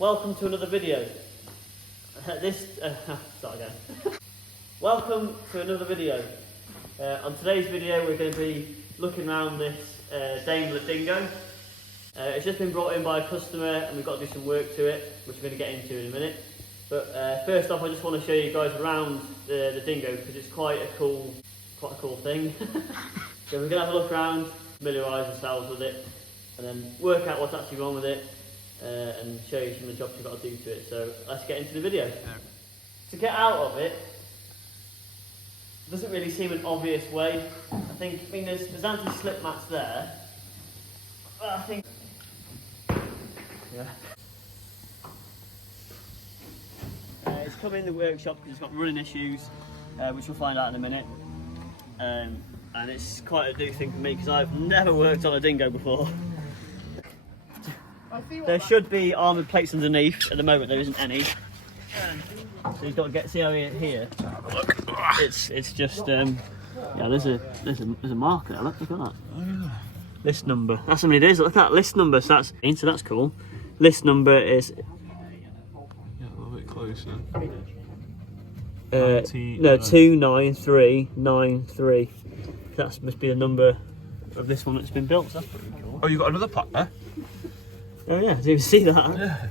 Welcome to another video. Start again. Welcome to another video. On today's video we're going to be looking around this Daimler dingo. It's just been brought in by a customer and we've got to do some work to it, which we're going to get into in a minute. But first off, I just want to show you guys around the dingo because it's quite a cool thing. So we're going to have a look around, familiarise ourselves with it, and then work out what's actually wrong with it, and show you some of the jobs you've got to do to it. So let's get into the video. Yeah. To get out of it, doesn't really seem an obvious way. I mean there's anti-slip mats there, but I think, yeah. It's come in the workshop because it's got running issues, which we'll find out in a minute. And it's quite a new thing for me because I've never worked on a dingo before. There should be armoured plates underneath. At the moment there isn't any. So you've got to see how here. It's just yeah. There's a marker. Look at that. Oh, yeah. List number. That's how many it is. Look at that list number. So that's cool. List number is. Yeah, a little bit closer. No, 29393. That must be the number of this one that's been built. So that's pretty cool. Oh, you got another pack there? Oh yeah, do you see that? Yeah.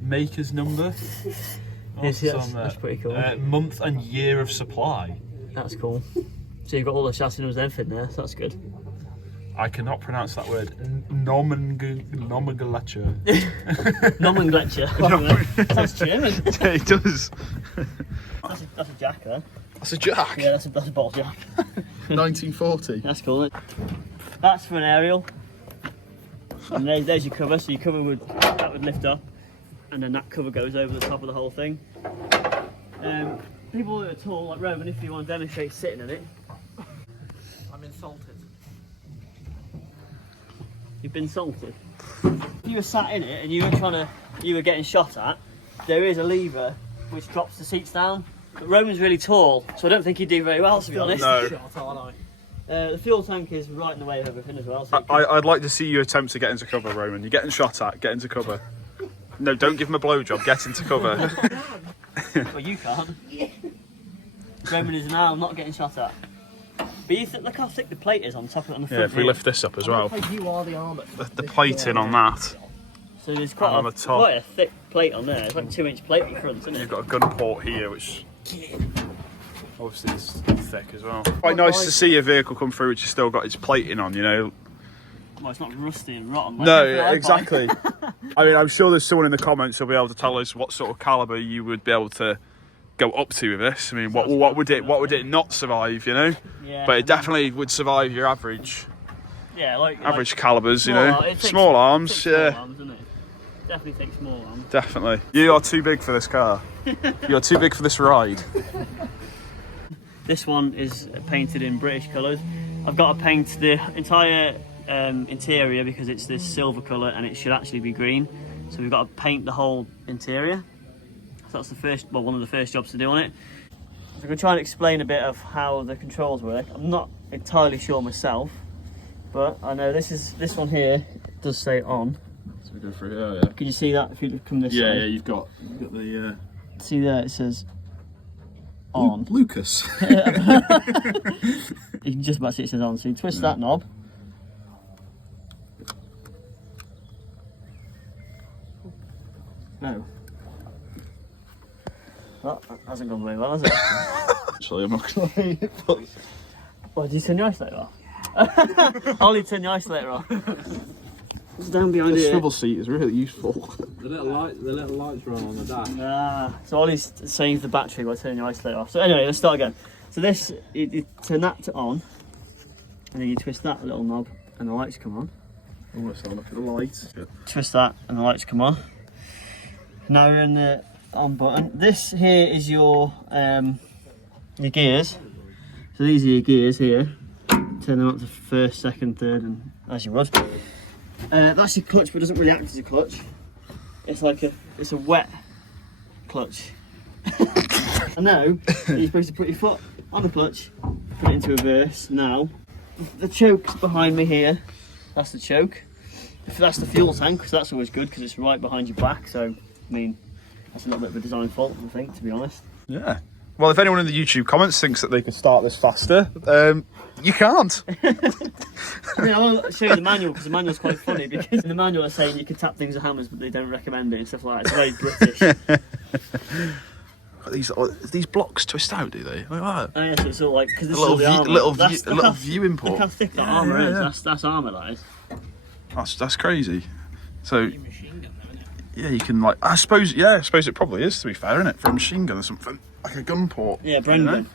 Maker's number. Yes, that's pretty cool. Month and year of supply. That's cool. So you've got all the chassis numbers and everything there, so that's good. I cannot pronounce that word. Nomenclature. Nomenclature. Sounds German. It does. That's a jack there. That's a jack? Yeah, that's a bottle jack. 1940. That's cool. That's for an aerial. And there's your cover, so your cover would lift up, and then that cover goes over the top of the whole thing. People that are tall, like Roman, if you want to demonstrate sitting in it. I'm insulted. You've been salted. If you were sat in it and you were getting shot at, there is a lever which drops the seats down. But Roman's really tall, so I don't think he'd do very well, to be honest. No. The fuel tank is right in the way of everything as well. So I'd like to see you attempt to get into cover, Roman. You're getting shot at, get into cover. No, don't give him a blowjob, get into cover. Well, you can't. Roman is now not getting shot at. But you look how thick the plate is on top of it on the front. Yeah, if we lift this up as well. You are the armour. The plating on that. So there's quite a thick plate on there. It's like a 2-inch plate in front, isn't it? You've got a gun port here, which obviously is thick as well. Quite nice to see your vehicle come through which has still got its plating on, you know. Well, it's not rusty and rotten. Like no, exactly. I mean, I'm sure there's someone in the comments who'll be able to tell us what sort of calibre you would be able to go up to with this. I mean, what would it not survive, you know? Yeah. But it definitely would survive your average. Yeah, average calibers, you know. Small arms, yeah. Small arms, doesn't it? Definitely takes small arms. Definitely. You are too big for this car. You are too big for this ride. This one is painted in British colours. I've got to paint the entire interior because it's this silver colour and it should actually be green. So we've got to paint the whole interior. So that's one of the first jobs to do on it. So I'm going to try and explain a bit of how the controls work. I'm not entirely sure myself, but I know this one here does say on. So we go through here, yeah. Can you see that if you come this way? Yeah, you've got the... See there, it says on. Lucas. You can just about see it says on. So you twist that knob. No. Well, that hasn't gone very well, has it? Actually, I'm not going to lie. What, did you turn your isolator off? Ollie, turn your isolator off. It's down behind here. The swivel seat is really useful. The little lights are on the dash. So Ollie's saved the battery by turning your isolator off. So anyway, let's start again. So this, you turn that to on, and then you twist that little knob, and the lights come on. Oh, let's have a look at the lights. Yeah. Twist that, and the lights come on. Now we're in the on button. This here is your gears. So these are your gears here. Turn them up to first, second, third, and as you would. That's your clutch, but it doesn't really act as a clutch. It's a wet clutch. I know you're supposed to put your foot on the clutch, put it into reverse. Now, the choke's behind me here. That's the choke. That's the fuel tank, so that's always good because it's right behind your back. So, I mean, that's a little bit of a design fault, I think, to be honest. Yeah. Well, if anyone in the YouTube comments thinks that they could start this faster, you can't. I mean, I want to show you the manual because the manual's quite funny because in the manual they're saying you can tap things with hammers, but they don't recommend it and stuff like that. It's very British. These blocks twist out, do they? Like that? Oh, yeah, so it's all like because this A little is all the view, armour. little viewing port. Look how thick that armour is. That's armour, that is. That's crazy. So yeah, you can like I suppose it probably is, to be fair, isn't it? For a machine gun or something. Like a gun port. Yeah, Bren gun.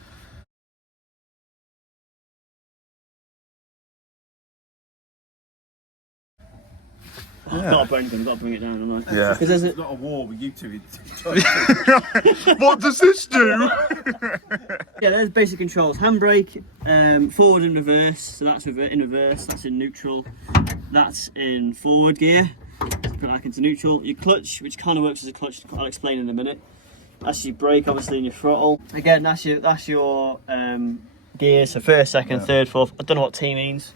Oh, Yeah. I've got a Bren gun, I've got to bring it down, haven't I? Yeah. Because there's Not a war with you two. What does this do? yeah, there's basic controls. Handbrake, forward and reverse. So that's in reverse, that's in neutral. That's in forward gear. Put that into neutral. Your clutch, which kind of works as a clutch, I'll explain in a minute. That's your brake, obviously, and your throttle. Again, that's your gears, so first, second, third, fourth. I don't know what T means.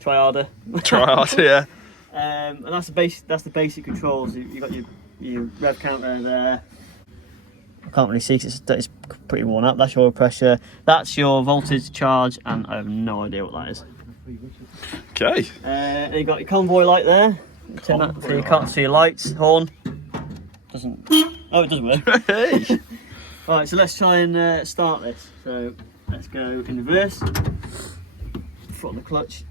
Try harder. Try hard, yeah. And that's the basic controls. You got your rev counter there. I can't really see because it's pretty worn up. That's your oil pressure. That's your voltage charge, and I have no idea what that is. Okay. And you got your convoy light there. Turn that so you can't see your lights. Horn. Doesn't. Oh, it doesn't work. Hey. Alright, so let's try and start this. So let's go in reverse. Foot on the clutch.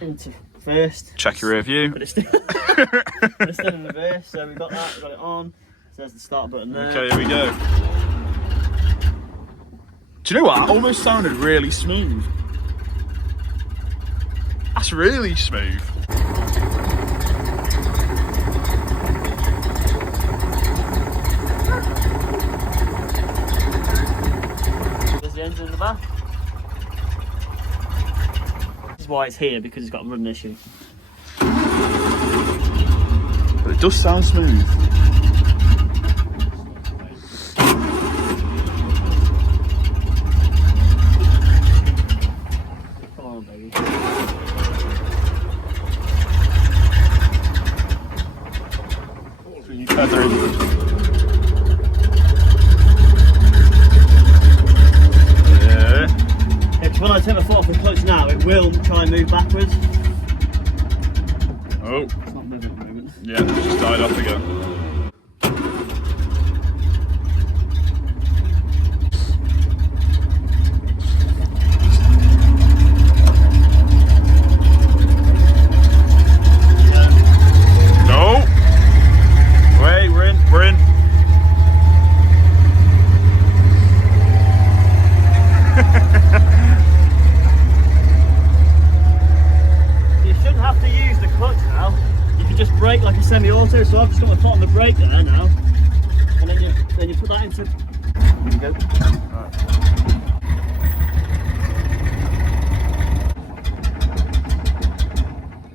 Into first. Check your rear view. But it's still in reverse. So we've got that. We've got it on. So there's the start button there. Okay, here we go. Do you know what? That almost sounded really smooth. That's really smooth. There's the engine in the back. This is why it's here, because it's got a running issue. But it does sound smooth. Come on, baby. Yeah. Because when I take my foot off the clutch now, it will try and move backwards. Oh. It's not moving at the moment. Yeah, it just died off again. No. Wait, we're in. You shouldn't have to use the clutch now. You can just brake like a semi-auto. So I've just got my foot on the brake there now, and then you put that into. There you go.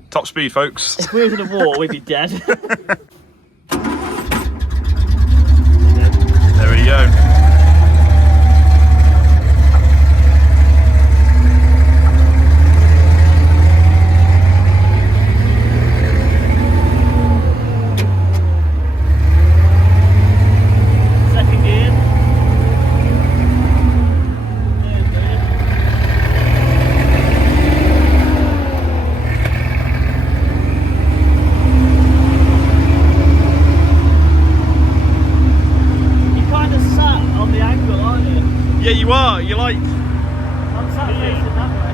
Top speed, folks. If we were in a war, we'd be dead. There we go. Second gear. Third gear. You're kind of sat on the angle, aren't you? Yeah, you are. You're like. I'm sat facing that way.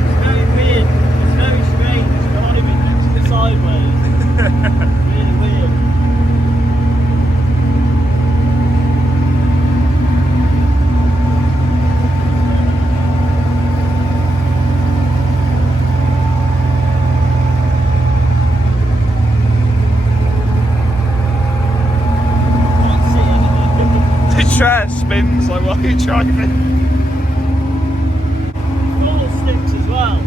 It's very weird. It's very strange. You can't even look sideways. Really weird. The chair spins like while you're driving. Roller sticks as well.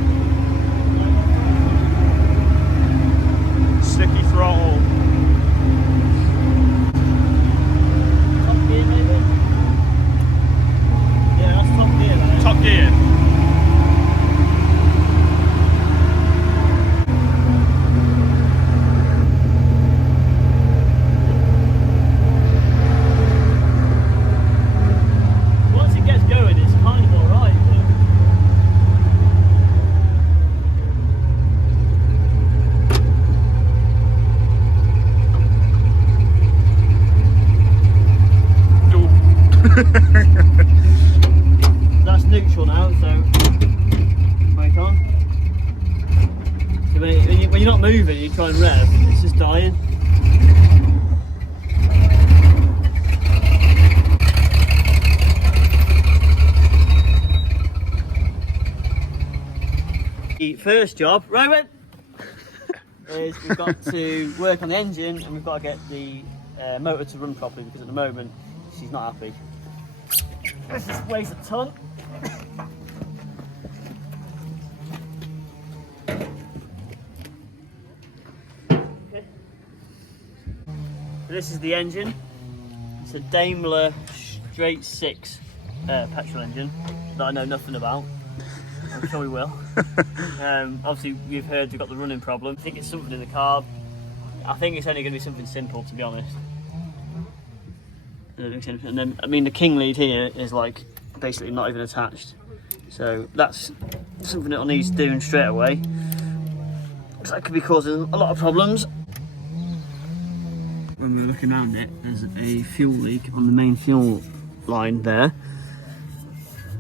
Sticky throttle. Top gear maybe? Yeah, that's top gear, man. Top gear. That's neutral now, so brake on. So when you're not moving, you try and rev, it's just dying. The first job, Rowan, is we've got to work on the engine and we've got to get the motor to run properly because at the moment she's not happy. This weighs a ton. Okay. This is the engine. It's a Daimler straight 6 petrol engine that I know nothing about. I'm sure we will. Obviously, you've heard we've got the running problem. I think it's something in the carb. I think it's only going to be something simple, to be honest. And then, I mean, the king lead here is like basically not even attached. So that's something that needs doing straight away. So that could be causing a lot of problems. When we're looking around it, there's a fuel leak on the main fuel line there.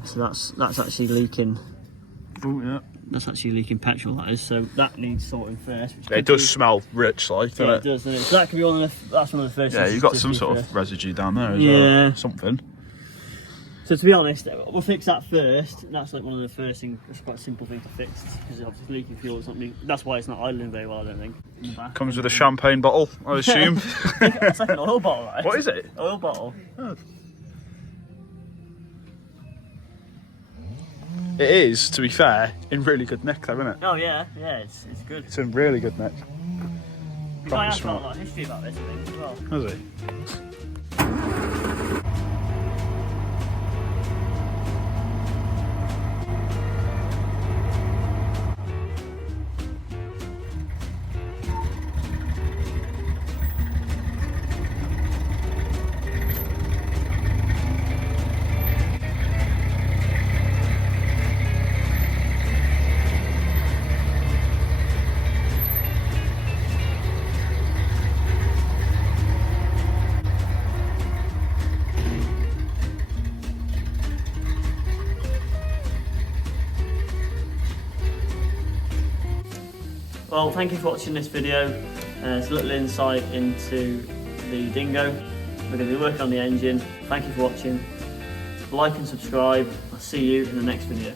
So that's actually leaking. Oh, yeah. That's actually leaking petrol, that is. So that needs sorting first. It does smell rich, like, doesn't Yeah, it? it does, doesn't it? So that could be that's one of the first. Yeah, things you've got to some do sort first. of residue down there as Yeah. well. Something. So to be honest, we'll fix that first. That's like one of the first things. It's quite a simple thing to fix because obviously leaking fuel is something. That's why it's not idling very well, I don't think. In the back. Comes with a champagne bottle, I assume. It's like an oil bottle, right? What is it? Oil bottle. Oh. It is, to be fair, in really good nick though, isn't it? Oh yeah, it's good. It's in really good nick. The guy Proper has got a smart. lot of history about this, I think, as well. Has he? Well, thank you for watching this video. It's a little insight into the dingo. We're going to be working on the engine. Thank you for watching. Like and subscribe. I'll see you in the next video.